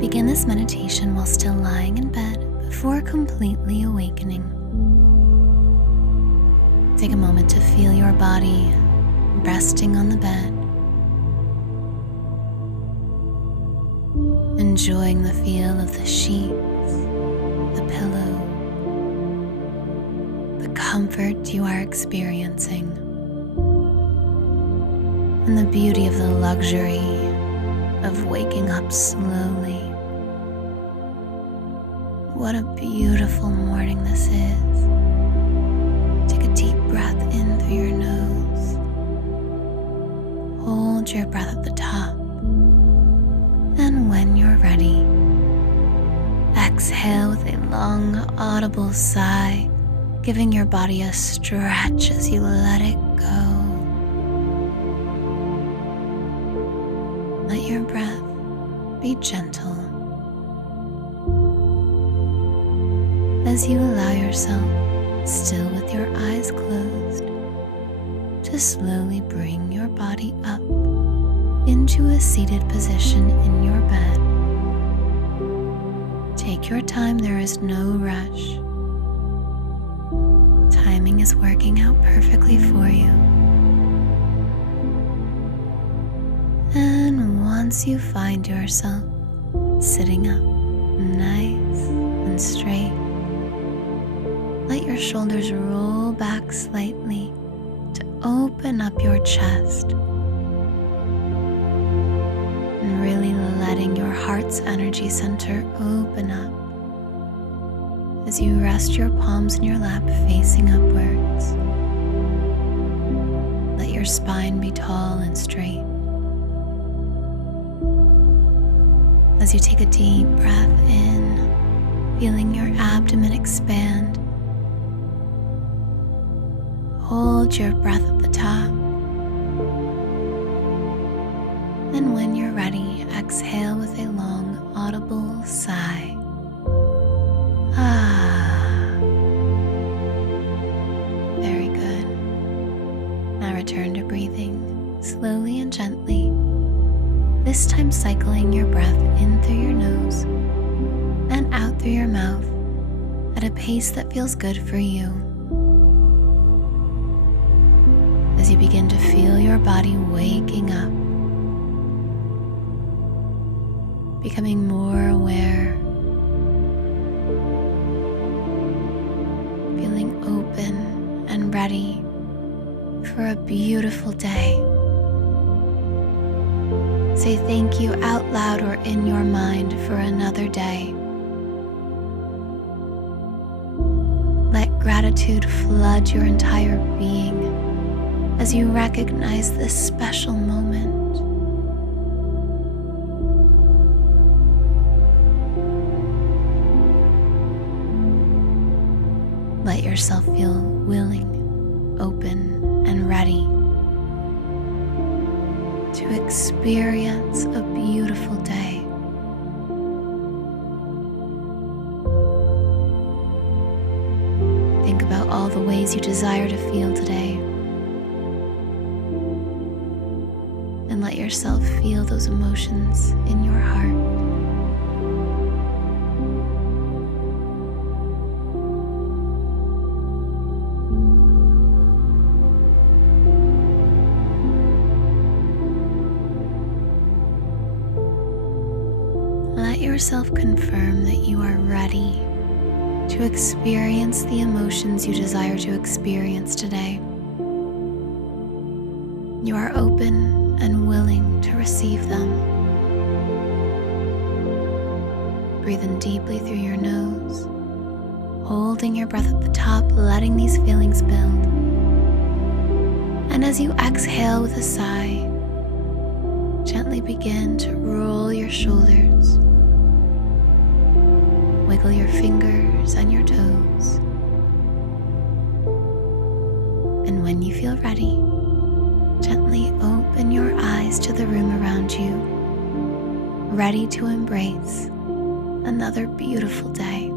Begin this meditation while still lying in bed before completely awakening. Take a moment to feel your body resting on the bed, enjoying the feel of the sheets, the pillow, the comfort you are experiencing, and the beauty of the luxury of waking up slowly. What a beautiful morning this is. Take a deep breath in through your nose. Hold your breath at the top. And when you're ready, exhale with a long, audible sigh, giving your body a stretch as you let it go. Let your breath be gentle as you allow yourself, still with your eyes closed, to slowly bring your body up into a seated position in your bed. Take your time, there is no rush. Timing is working out perfectly for you. And once you find yourself sitting up nice and straight, let your shoulders roll back slightly to open up your chest, and really letting your heart's energy center open up as you rest your palms in your lap facing upwards. Let your spine be tall and straight. As you take a deep breath in, feeling your abdomen expand, hold your breath at the top. And when you're ready, exhale with a long, audible sigh. Very good. Now return to breathing slowly and gently, this time cycling your breath in through your nose and out through your mouth at a pace that feels good for you. As you begin to feel your body waking up, becoming more aware, feeling open and ready for a beautiful day. Say thank you out loud or in your mind for another day. Let gratitude flood your entire being as you recognize this special moment. Let yourself feel willing, open, and ready to experience a beautiful day. Think about all the ways you desire to feel today, and let yourself feel those emotions in your heart. Let yourself confirm that you are ready to experience the emotions you desire to experience today. You are open and willing to receive them. Breathe in deeply through your nose, holding your breath at the top, letting these feelings build. And as you exhale with a sigh, gently begin to roll your shoulders. Wiggle your fingers and your toes. And when you feel ready, gently open your eyes to the room around you, ready to embrace another beautiful day.